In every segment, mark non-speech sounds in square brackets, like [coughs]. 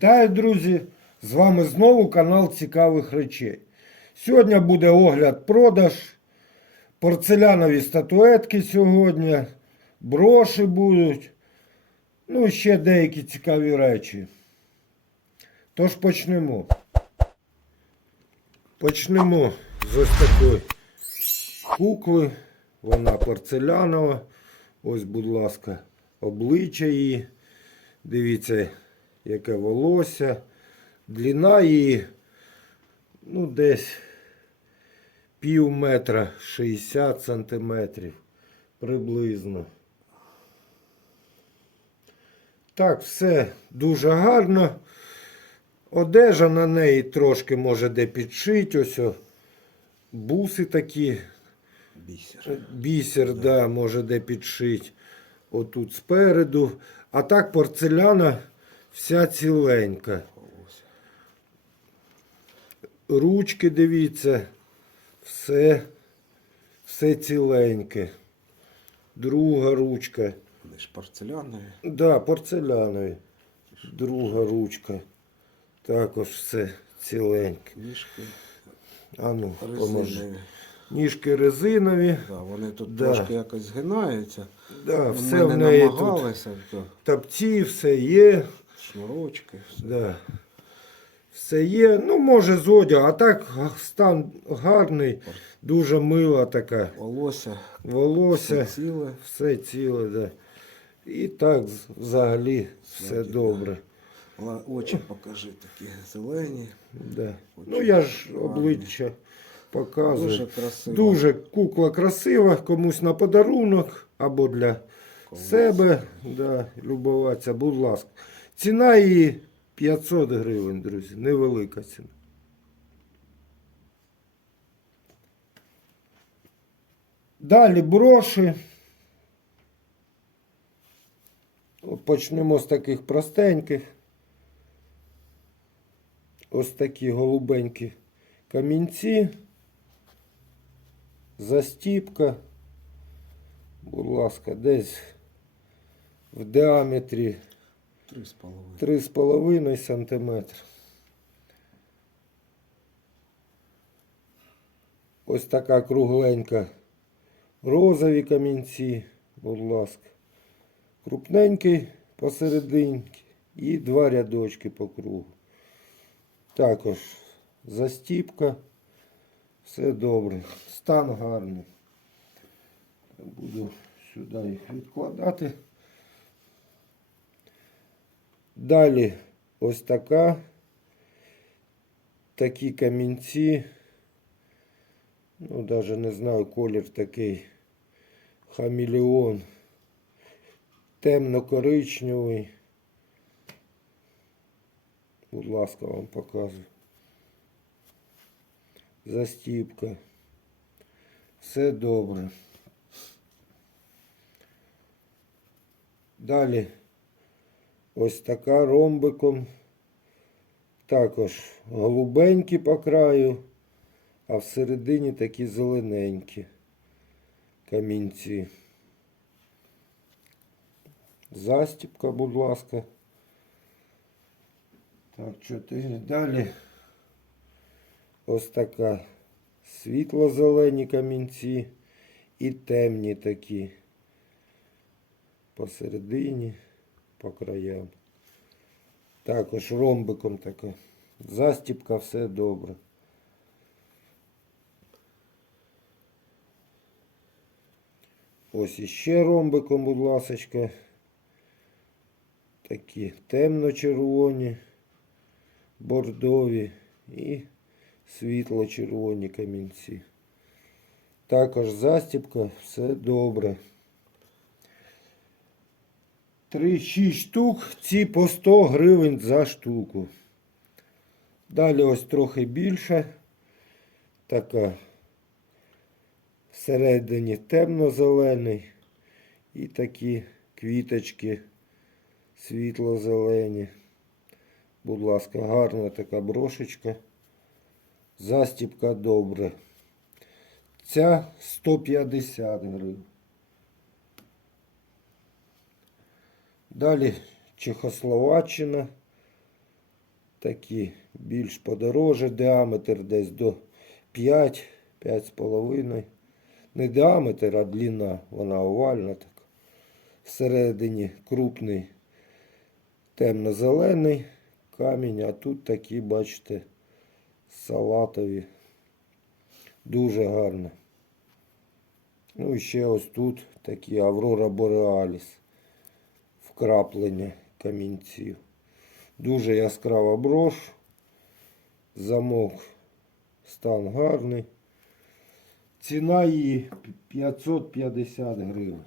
Вітаю, друзі! З вами знову канал Цікавих речей. Сьогодні буде огляд продаж. Порцелянові статуетки сьогодні, броші будуть. Ну, і ще деякі цікаві речі. Тож почнемо. Почнемо з ось такої кукли. Вона порцелянова. Ось, будь ласка, обличчя її. Дивіться, яке волосся. Длина її, ну, десь пів метра 60 сантиметрів приблизно. Так, все дуже гарно. Одежа на неї трошки може де підшить. Ось о, буси такі. Бісер. Бісер, да, може де підшить. Отут спереду. А так порцеляна вся ціленька. Ручки, дивіться, все, все ціленьке. Друга ручка. Вони ж порцелянові. Да, порцелянові. Друга ручка. Також все ціленьке. Ніжки А ну, поможи. Ніжки резинові. Да, вони тут Да. трошки якось згинаються. Да, все в неї тут. Тапці, все є. Шнурочки. Все. Да. Все є. Ну, може, з одягу. А так стан гарний, дуже мила така. Волосся Волосся. все ціле. Все ціле, да. І так взагалі все добре. Ла- Очі покажи такі зелені. Да. Очі Ну я ж гарні. обличчя показую. Дуже красиво. Дуже кукла красива, комусь на подарунок або для Комусь. себе. Да, любуватися, будь ласка. Ціна її 500 гривень, друзі. Невелика ціна. Далі броші. Почнемо з таких простеньких. Ось такі голубенькі камінці. Застіпка. Будь ласка, десь в діаметрі. 3,5 см. Ось така кругленька розові камінці, будь ласка. Крупненький посерединки і два рядочки по кругу. Також застіпка. Все добре. Стан гарний. Буду сюди їх відкладати. Далі ось така. Такі камінці. Ну, навіть не знаю, колір такий хамелеон. Темно-коричневий. Будь ласка, вам показую. Застіпка. Все добре. Далі ось така ромбиком. Також голубенькі по краю, а всередині такі зелененькі камінці. Застіпка, будь ласка. Так, чотири. Далі ось така світло-зелені камінці і темні такі посередині, по краям. Також ромбиком така. Застіпка, все добре. Ось іще ромбиком, будь ласочка. Такі темно-червоні, бордові і світло-червоні камінці. Також застіпка, все добре. 3-6 штук, ці по 100 гривень за штуку. Далі ось трохи більше. Така всередині темно-зелений. І такі квіточки світло-зелені. Будь ласка, гарна така брошечка. Застіпка добре. Ця 150 гривень. Далі Чехословаччина. такі більш подороже, діаметр десь до 5, 5,5. Не діаметр, а длина, вона овальна так. Всередині крупний темно-зелений камінь, а тут такі, бачите, салатові. Дуже гарно. Ну і ще ось тут такі Аврора Бореаліс. Вкраплення камінців. Дуже яскрава брош. Замок стан гарний. Ціна її 550 гривень.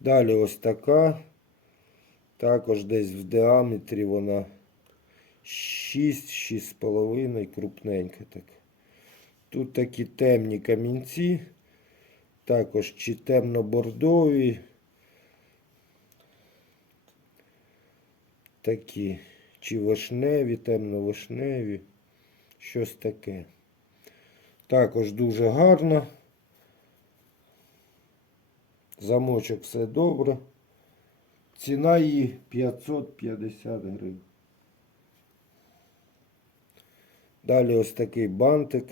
Далі ось така. Також десь в діаметрі вона 6-6,5 крупненька така. Тут такі темні камінці, також чи темно-бордові. Такі, чи вишневі, темно-вишневі, щось таке. Також дуже гарно. Замочок все добре. Ціна її 550 гривень. Далі ось такий бантик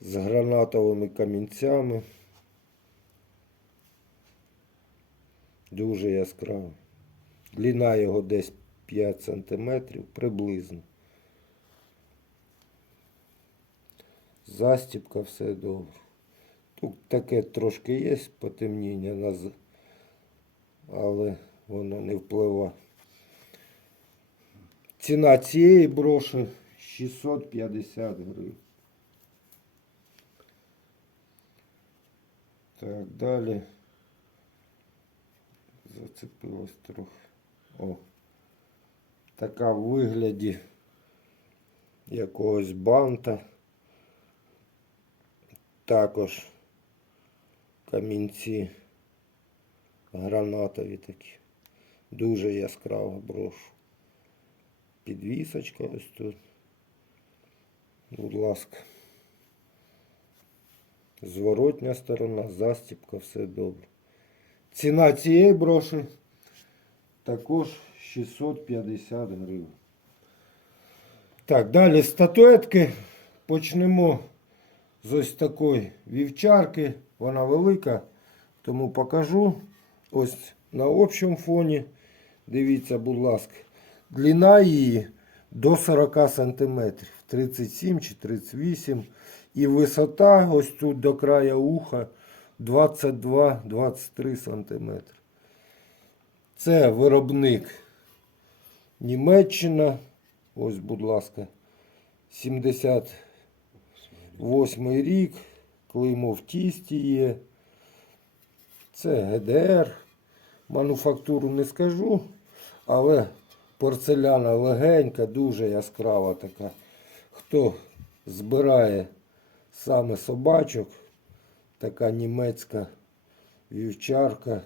з гранатовими камінцями. Дуже яскравий. Длина його десь 5 см приблизно. Застіпка все добре. Тут таке трошки є потемніння, на але воно не впливає. Ціна цієї броші 650 гривень. Так, далі. Зацепилось трохи. О. Така в вигляді якогось банта. Також камінці гранатові такі. Дуже яскрава брошу. Підвісочка ось тут. Будь ласка. Зворотня сторона, застіпка, все добре. Ціна цієї броші також 650 гривень. Так, далі статуетки. Почнемо з ось такої вівчарки. Вона велика, тому покажу. Ось на общому фоні. Дивіться, будь ласка. Длина її до 40 см. 37 чи 38 І висота ось тут до краю уха 22-23 см. Це виробник Німеччина. Ось, будь ласка, 78 рік. Клеймо в тісті є. Це ГДР. Мануфактуру не скажу, але порцеляна легенька, дуже яскрава така. Хто збирає саме собачок, така німецька вівчарка.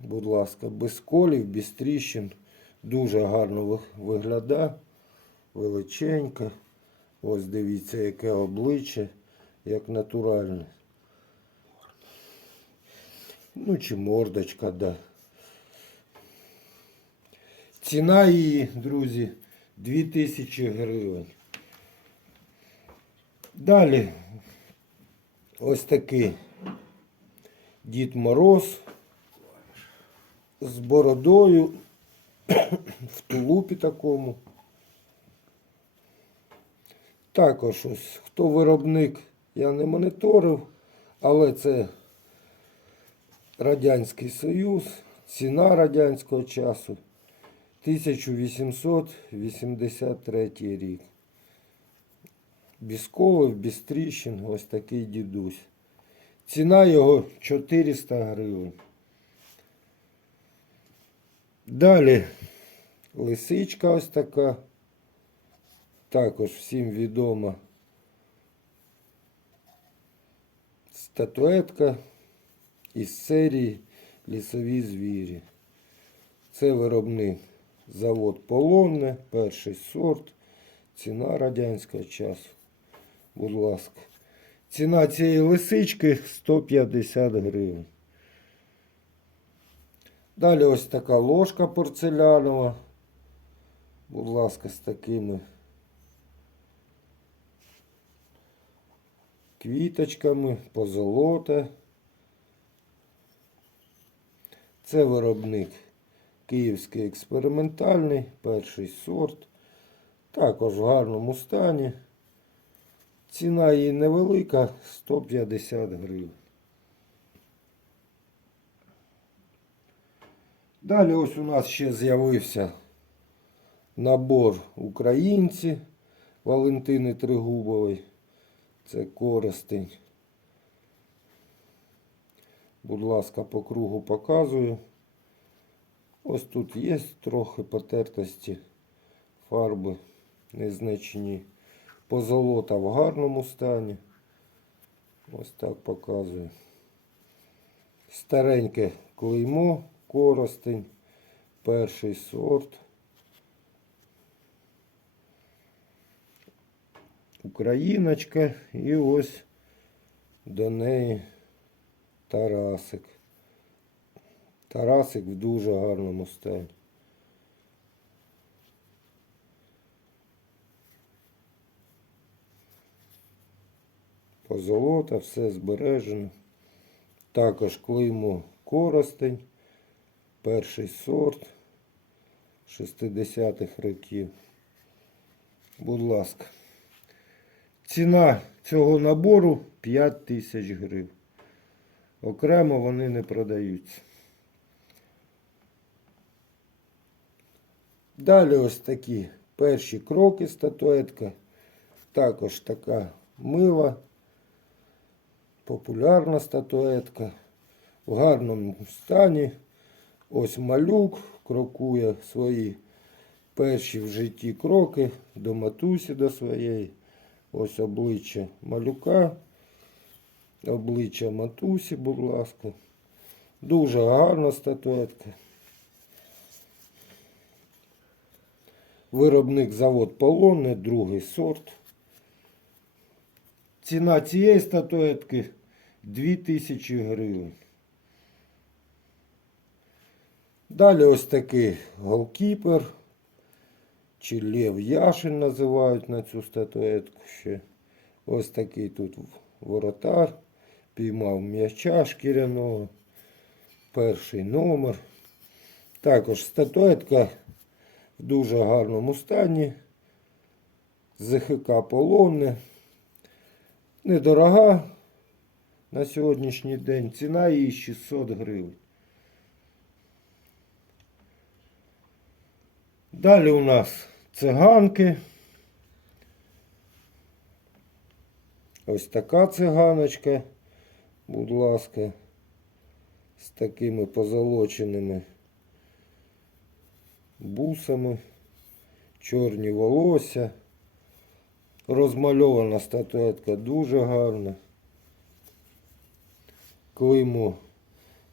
Будь ласка, без колів, без тріщин. Дуже гарно ви- виглядає. Величенька. Ось дивіться, яке обличчя, як натуральне. Ну, чи мордочка, да. Ціна її, друзі, 2000 гривень. Далі ось такий Дід Мороз з бородою [coughs] в тулупі такому. Також ось, хто виробник, я не моніторив, але це Радянський Союз, ціна радянського часу 1883 рік. Без колів, без тріщин, ось такий дідусь. Ціна його 400 гривень. Далі лисичка ось така. Також всім відома статуетка із серії Лісові звірі. Це виробник завод Полонне, перший сорт, ціна радянського часу. Будь ласка. Ціна цієї лисички 150 гривень. Далі ось така ложка порцелянова. Будь ласка, з такими квіточками, позолота. Це виробник Київський експериментальний, перший сорт. Також в гарному стані. Ціна її невелика 150 гривень. Далі ось у нас ще з'явився набор українці Валентини Тригубової. Це користень. Будь ласка, по кругу показую. Ось тут є трохи потертості фарби незначні. Позолота в гарному стані. Ось так показую. Стареньке клеймо, коростень, перший сорт. Україночка і ось до неї Тарасик. Тарасик в дуже гарному стані. Позолота, все збережено. Також клеймо коростень, перший сорт 60-х років. Будь ласка. Ціна цього набору 5 тисяч гривень. Окремо вони не продаються. Далі ось такі перші кроки статуетка. Також така мила, популярна статуетка. В гарному стані. Ось малюк крокує свої перші в житті кроки до матусі до своєї. Ось обличчя малюка. Обличчя матусі, будь ласка. Дуже гарна статуетка. Виробник завод Полонне, другий сорт. Ціна цієї статуетки 2000 гривень. Далі ось такий голкіпер. Чи Лев Яшин називають на цю статуетку ще. Ось такий тут воротар. Піймав м'яча шкіряного. Перший номер. Також статуетка в дуже гарному стані. ЗХК полонне. Недорога на сьогоднішній день. Ціна її 600 гривень. Далі у нас циганки. Ось така циганочка, будь ласка, з такими позолоченими бусами, чорні волосся. Розмальована статуетка дуже гарна. Клеймо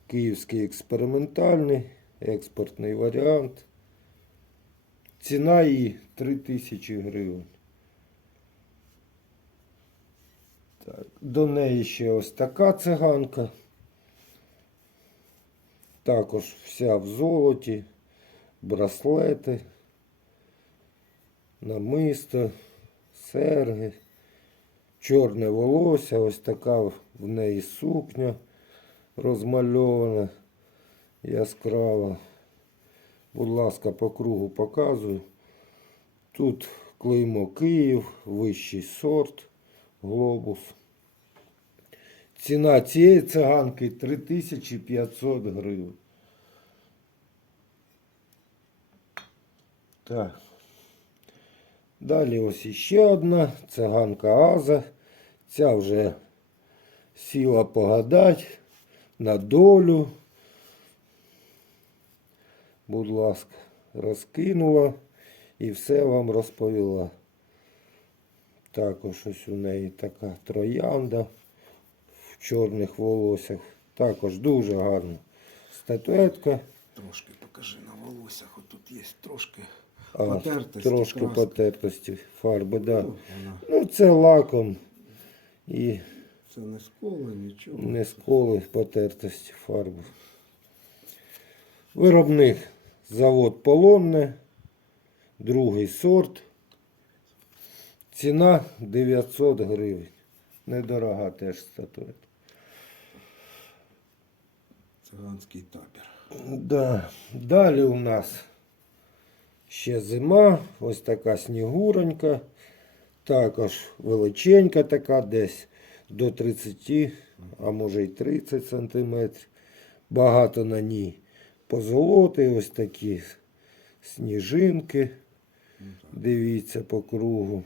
Київський експериментальний, експортний варіант. Ціна її 3000 гривень. Так, до неї ще ось така циганка. Також вся в золоті, браслети, намисто, серги, чорне волосся, ось така в неї сукня розмальована яскрава. Будь ласка, по кругу показую. Тут клеймо Київ, вищий сорт, глобус. Ціна цієї циганки 3500 гривень. Так. Далі ось іще одна циганка Аза. Ця вже сіла погадать на долю. Будь ласка, розкинула і все вам розповіла. Також ось у неї така троянда в чорних волоссях. Також дуже гарна статуетка. Трошки покажи на волоссях. От тут є трошки А, потертості. трошки краски. потертості фарби, да. Ну, Ну, це лаком і Це не скола, нічого. не сколи потертості фарби. Виробник завод Полонне, другий сорт. Ціна 900 гривень. Недорога теж статуетка. Циганський табір. Да. Далі у нас ще зима, ось така снігуронька, також величенька така, десь до 30, а може й 30 сантиметрів. Багато на ній позолоти, ось такі сніжинки. Дивіться по кругу.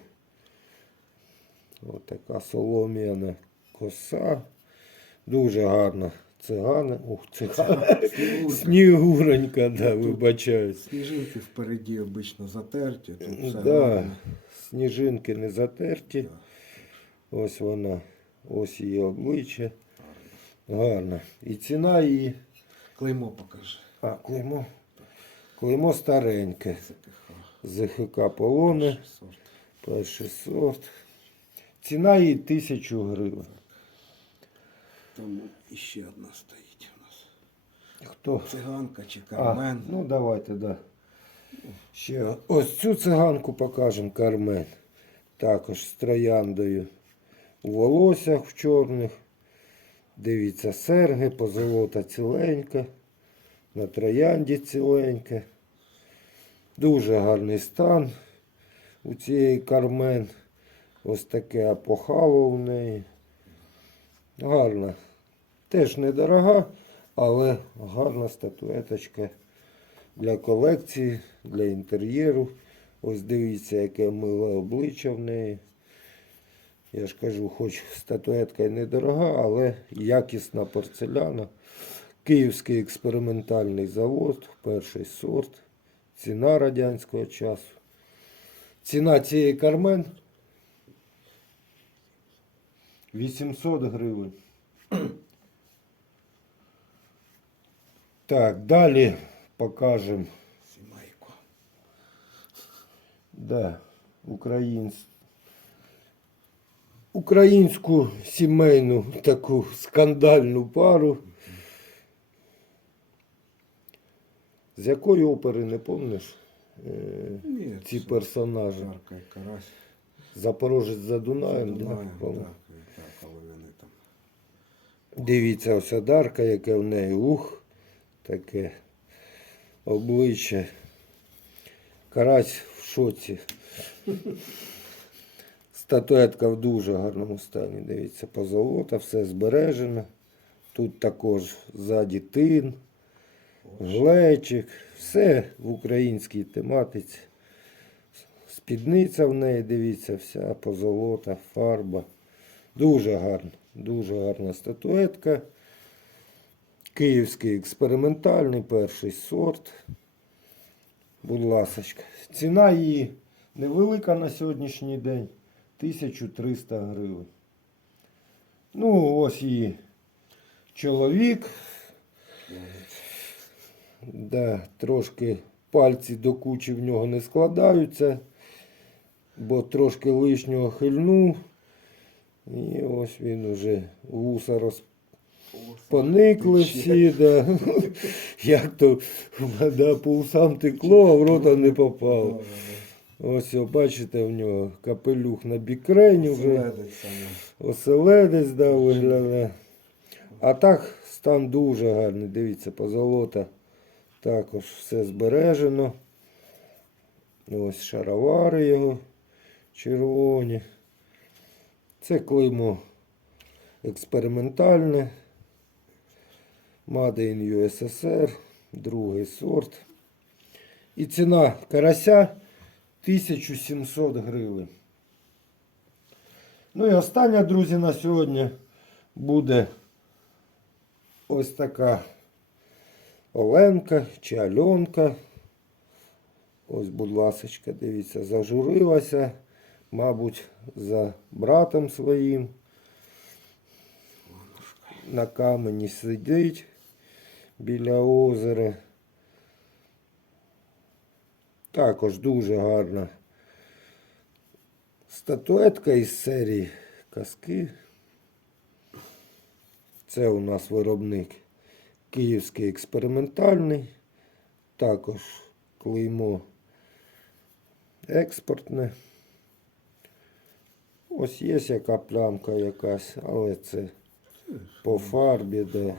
Ось така солом'яна коса. Дуже гарна цигана. Ух, цигана. [laughs] Снігурка. Снігуронька, да, вибачаюсь. Сніжинки впереді обично затерті, тут все Да, гарно. сніжинки не затерті. Ось вона, ось її обличчя. Гарна. І ціна її. Клеймо покажи. А, клеймо. Клеймо стареньке. ЗХК полоне, Перший сорт. Ціна її тисячу гривень. Там іще одна стоїть у нас. Хто? Циганка чи А, кармен. ну давайте, да. Ще ось цю циганку покажемо Кармен. Також з трояндою у волоссях в чорних. Дивіться, серги, позолота ціленька. На троянді ціленька. Дуже гарний стан у цієї Кармен. Ось таке апохало в неї. Гарна. Теж недорога, але гарна статуеточка для колекції, для інтер'єру. Ось дивіться, яке миле обличчя в неї. Я ж кажу, хоч статуетка і недорога, але якісна порцеляна. Київський експериментальний завод, перший сорт. Ціна радянського часу. Ціна цієї кармен 800 гривень. Так, далі покажемо Сімейку. да, українсь... українську сімейну таку скандальну пару. З якої опери не помниш е, Ні, ці це персонажі? Жарка і карась. Запорожець за Дунаєм, да, Дунаєм, помню. так, і так, але вони там. Дивіться, ось одарка, яке в неї ух, таке обличчя. Карась в шоці. Статуетка в дуже гарному стані. Дивіться, позолота, все збережено. Тут також ззаді тин, глечик, все в українській тематиці. Спідниця в неї, дивіться, вся позолота, фарба. Дуже гарно, дуже гарна статуетка. Київський експериментальний перший сорт. Будь ласочка. Ціна її невелика на сьогоднішній день. 1300 гривень. Ну, ось її чоловік. Да, трошки пальці до кучі в нього не складаються, бо трошки лишнього хильнув. І ось він уже вуса роз... Поникли всі, да. [laughs] як то да, по усам текло, а в рота не попало. Ось, о, бачите, в нього капелюх на бікрені вже, Оселедець оселедець да, виглядає. А так стан дуже гарний. Дивіться, позолота також все збережено. Ось шаровари його червоні. Це клеймо експериментальне. Made in USSR, другий сорт. І ціна карася 1700 гривень. Ну і остання, друзі, на сьогодні буде ось така Оленка чи Альонка. Ось, будь ласочка, дивіться, зажурилася, мабуть, за братом своїм. На камені сидить біля озера. Також дуже гарна статуетка із серії казки. Це у нас виробник Київський експериментальний. також клеймо експортне. Ось є яка плямка якась, але це по фарбі, де.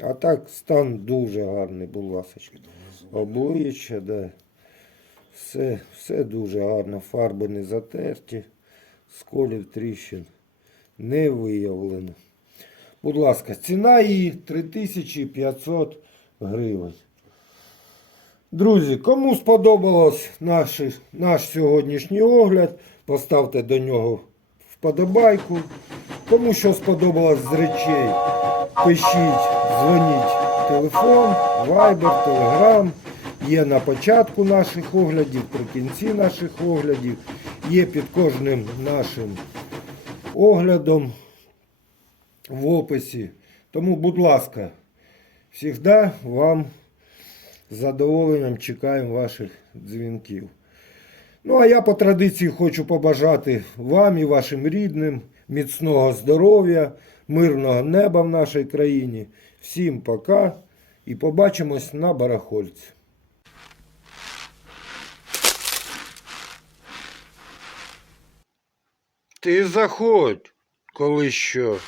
А так стан дуже гарний, будь ласка. Обличчя, да. Все, все дуже гарно. Фарби не затерті, сколів тріщин не виявлено. Будь ласка, ціна її 3500 гривень. Друзі, кому сподобалось наш, наш сьогоднішній огляд, поставте до нього вподобайку. Кому що сподобалось з речей, пишіть, дзвоніть телефон, вайбер, телеграм. Є на початку наших оглядів, при кінці наших оглядів, є під кожним нашим оглядом в описі. Тому, будь ласка, завжди вам з задоволенням чекаємо ваших дзвінків. Ну, а я по традиції хочу побажати вам і вашим рідним міцного здоров'я, мирного неба в нашій країні. Всім пока і побачимось на барахольці. Ти заходь, коли що.